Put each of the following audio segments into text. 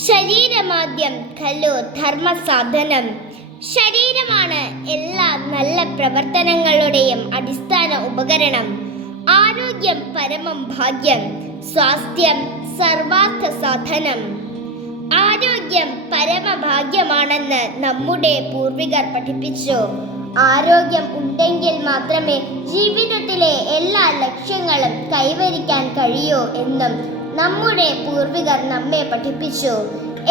ശരീരമാദ്യം ഖലു ധർമ്മസാധനം. ശരീരമാണ് എല്ലാ നല്ല പ്രവർത്തനങ്ങളുടെയും അടിസ്ഥാന ഉപകരണം. ആരോഗ്യം പരമം ഭാഗ്യം, സ്വാസ്ഥ്യം സർവാർത്ഥ സാധനം. ആരോഗ്യം പരമഭാഗ്യമാണെന്ന് നമ്മുടെ പൂർവികർ പഠിപ്പിച്ചു. ആരോഗ്യം ഉണ്ടെങ്കിൽ മാത്രമേ ജീവിതത്തിലെ എല്ലാ ലക്ഷ്യങ്ങളും കൈവരിക്കാൻ കഴിയൂ എന്നും നമ്മുടെ പൂർവികർ നമ്മെ പഠിപ്പിച്ചു.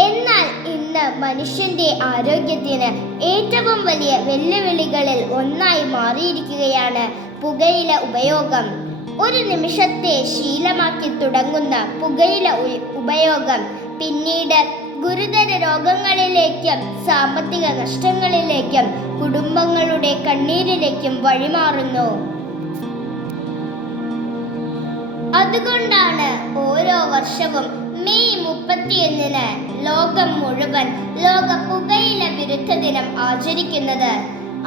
എന്നാൽ ഇന്ന് മനുഷ്യന്റെ ആരോഗ്യത്തിന് ഏറ്റവും വലിയ വെല്ലുവിളികളിൽ ഒന്നായി മാറിയിരിക്കുകയാണ് പുകയില ഉപയോഗം. ഒരു നിമിഷത്തെ ശീലമാക്കി തുടങ്ങുന്ന പുകയില ഉപയോഗം പിന്നീട് ഗുരുതര രോഗങ്ങളിലേക്കും സാമ്പത്തിക നഷ്ടങ്ങളിലേക്കും കുടുംബങ്ങളുടെ കണ്ണീരിലേക്കും വഴിമാറുന്നു. അതുകൊണ്ടാണ് ഓരോ വർഷവും മെയ് 31-ന് ലോകം മുഴുവൻ ലോക പുകയില വിരുദ്ധ ദിനം ആചരിക്കുന്നത്.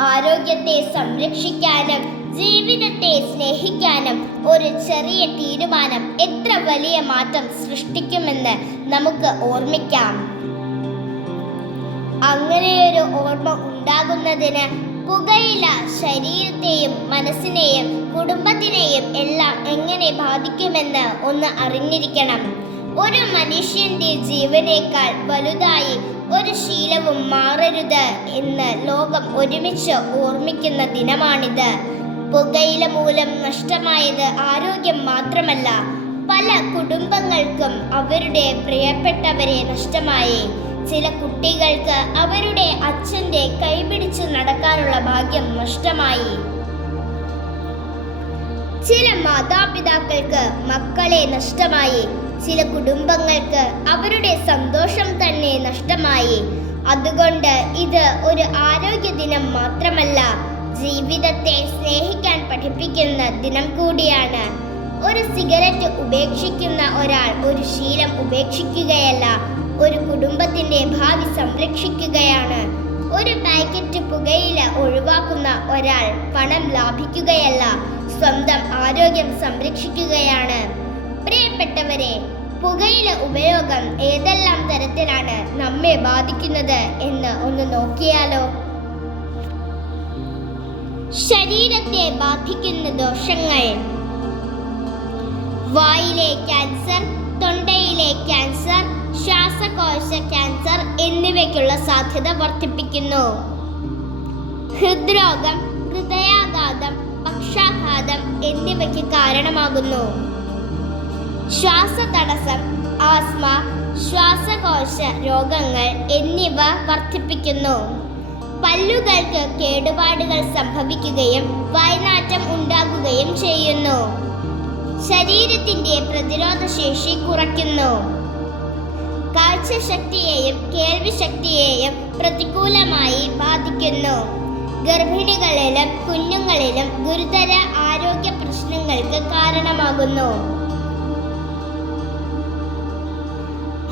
ആരോഗ്യത്തെ സംരക്ഷിക്കാനും ജീവിതത്തെ സ്നേഹിക്കാനും ഒരു ചെറിയ തീരുമാനം എത്ര വലിയ മാറ്റം സൃഷ്ടിക്കുമെന്ന് നമുക്ക് ഓർമ്മിക്കാം. അങ്ങനെയൊരു ഓർമ്മ ഉണ്ടാകുന്നതിന് പുകയില ശരീരത്തെയും മനസ്സിനെയും കുടുംബത്തിനെയും എല്ലാം എങ്ങനെ ബാധിക്കുമെന്ന് ഒന്ന് അറിഞ്ഞിരിക്കണം. ഒരു മനുഷ്യന്റെ ജീവനേക്കാൾ വലുതായി ഒരു ശീലവും മാറരുത് എന്ന് ലോകം ഒരുമിച്ച് ഓർമ്മിക്കുന്ന ദിനമാണിത്. പുകയില മൂലം നഷ്ടമായത് ആരോഗ്യം മാത്രമല്ല, പല കുടുംബങ്ങൾക്കും അവരുടെ പ്രിയപ്പെട്ടവരെ നഷ്ടമായി. ചില കുട്ടികൾക്ക് അവരുടെ അച്ഛന്റെ കൈപിടിച്ച് നടക്കാനുള്ള ഭാഗ്യം നഷ്ടമായി. ചില മാതാപിതാക്കൾക്ക് മക്കളെ നഷ്ടമായി. ചില കുടുംബങ്ങൾക്ക് അവരുടെ സന്തോഷം തന്നെ നഷ്ടമായി. അതുകൊണ്ട് ഇത് ഒരു ആരോഗ്യ ദിനം മാത്രമല്ല, ജീവിതത്തെ സ്നേഹിക്കാൻ പഠിപ്പിക്കുന്ന ദിനം കൂടിയാണ്. ഒരു സിഗരറ്റ് ഉപേക്ഷിക്കുന്ന ഒരാൾ ഒരു ശീലം ഉപേക്ഷിക്കുകയല്ല, ഒരു കുടുംബത്തിന്റെ ഭാവി സംരക്ഷിക്കുകയാണ്. ഒരു പാക്കറ്റ് പുകയില ഒഴിവാക്കുന്ന ഒരാൾ പണം ലാഭിക്കുകയല്ല, സ്വന്തം ആരോഗ്യം സംരക്ഷിക്കുകയാണ്. പ്രിയപ്പെട്ടവരെ, പുകയില ഉപയോഗം ഏതെല്ലാം തരത്തിലാണ് നമ്മെ ബാധിക്കുന്നത് എന്ന് ഒന്ന് നോക്കിയാലോ. ശരീരത്തെ ബാധിക്കുന്ന ദോഷങ്ങൾ: വായിലെ ക്യാൻസർ, തൊണ്ടയിലെ ക്യാൻസർ, ശ്വാസകോശ ക്യാൻസർ എന്നിവയ്ക്കുള്ള സാധ്യത വർദ്ധിപ്പിക്കുന്നു. ഹൃദ്രോഗം, ഹൃദയാഘാതം, പക്ഷാഘാതം എന്നിവയ്ക്ക് കാരണമാകുന്നു. ശ്വാസതടസ്സം, ആസ്മ, ശ്വാസകോശ രോഗങ്ങൾ എന്നിവ വർദ്ധിപ്പിക്കുന്നു. പല്ലുകൾക്ക് കേടുപാടുകൾ സംഭവിക്കുകയും വായ്നാറ്റം ഉണ്ടാകുകയും ചെയ്യുന്നു. ശരീരത്തിന്റെ പ്രതിരോധശേഷി കുറയ്ക്കുന്നു. കാഴ്ചശക്തിയെയും കേൾവിശക്തിയെയും പ്രതികൂലമായി ബാധിക്കുന്നു. ഗർഭിണികളിലും കുഞ്ഞുങ്ങളിലും ഗുരുതര ആരോഗ്യ പ്രശ്നങ്ങൾക്ക് കാരണമാകുന്നു.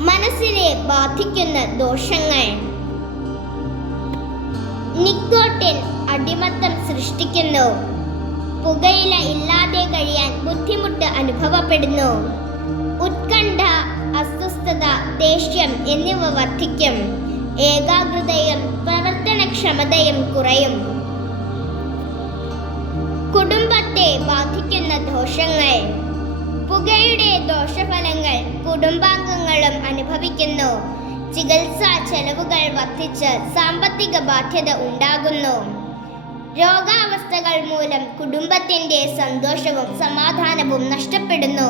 മനസ്സിനെ ബാധിക്കുന്ന ദോഷങ്ങൾ: നിക്കോട്ടിൻ അടിമത്തം സൃഷ്ടിക്കുന്നു. പുകയില ഇല്ലാതെ കഴിയാൻ ബുദ്ധിമുട്ട് അനുഭവപ്പെടുന്നു. ഉത്കണ്ഠ, അസ്വസ്ഥത, ദേഷ്യം എന്നിവ വർദ്ധിക്കും. ഏകാഗ്രതയും പ്രവർത്തനക്ഷമതയും കുറയും. കുടുംബത്തെ ബാധിക്കുന്ന ദോഷങ്ങൾ: പുകയുടെ ദോഷഫലങ്ങൾ കുടുംബാംഗങ്ങളും അനുഭവിക്കുന്നു. ചികിത്സാ ചെലവുകൾ വർദ്ധിച്ച് സാമ്പത്തിക ബാധ്യത ഉണ്ടാകുന്നു. രോഗാവസ്ഥകൾ മൂലം കുടുംബത്തിന്റെ സന്തോഷവും സമാധാനവും നഷ്ടപ്പെടുന്നു.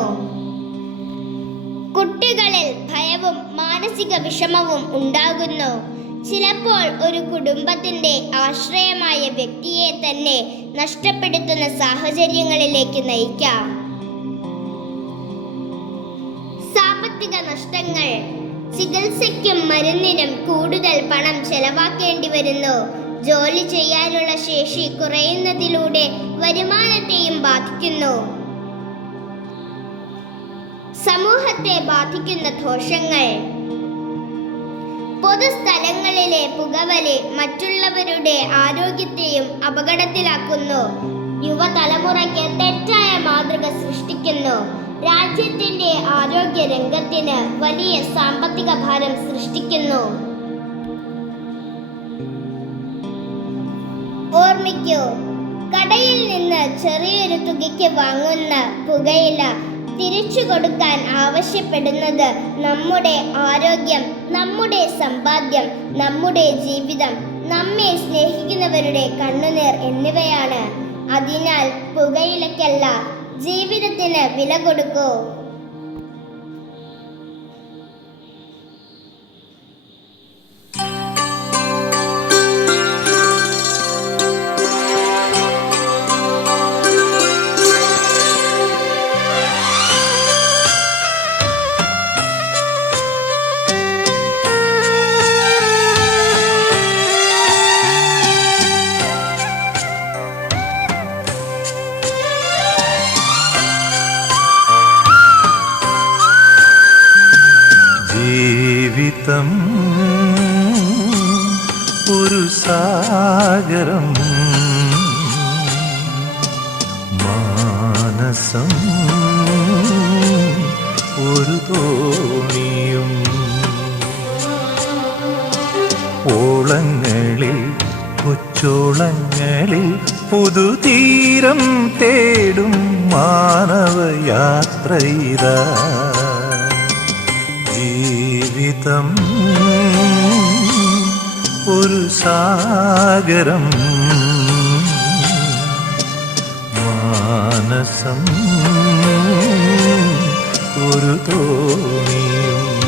കുട്ടികളിൽ ഭയവും മാനസിക വിഷമവും ഉണ്ടാകുന്നു. ചിലപ്പോൾ ഒരു കുടുംബത്തിന്റെ ആശ്രയമായ വ്യക്തിയെ തന്നെ നഷ്ടപ്പെടുത്തുന്ന സാഹചര്യങ്ങളിലേക്ക് നയിക്കാം. സാമ്പത്തിക നഷ്ടങ്ങൾ: ചികിത്സയ്ക്കും മരുന്നിനും കൂടുതൽ പണം ചെലവാക്കേണ്ടി വരുന്നു. ജോലി ചെയ്യാനുള്ള ശേഷി കുറയുന്നതിലൂടെ വരുമാനത്തെയും ബാധിക്കുന്നു. സമൂഹത്തെ ബാധിക്കുന്ന ദോഷങ്ങൾ: പൊതുസ്ഥലങ്ങളിലെ പുകവലി മറ്റുള്ളവരുടെ ആരോഗ്യത്തെയും അപകടത്തിലാക്കുന്നു. യുവതലമുറയ്ക്ക് തെറ്റായ മാതൃക സൃഷ്ടിക്കുന്നു. രാജ്യത്തിന്റെ ആരോഗ്യ രംഗത്തിന് വലിയ സാമ്പത്തിക ഭാരം സൃഷ്ടിക്കുന്നു. ഓർമ്മിക്കൂ, കടയിൽ നിന്ന് ചെറിയൊരു തുകയ്ക്ക് വാങ്ങുന്ന പുകയില തിരിച്ചു കൊടുക്കാൻ ആവശ്യപ്പെടുന്നത് നമ്മുടെ ആരോഗ്യം, നമ്മുടെ സമ്പാദ്യം, നമ്മുടെ ജീവിതം, നമ്മെ സ്നേഹിക്കുന്നവരുടെ കണ്ണുനീർ എന്നിവയാണ്. അതിനാൽ പുകയിലക്കല്ല, ജീവിതത്തിന് വില കൊടുക്കൂ. ജീവിതം ഒരു സാഗരം, മാനസം ഒരു തോണിയും. ഓളങ്ങളിൽ കൊച്ചോളങ്ങളിൽ പുതുതീരം തേടും മാനവയാത്ര ഇതാ. ജീവിതം ഒരു സാഗരം, മാനസം ഒരു തോണിയും.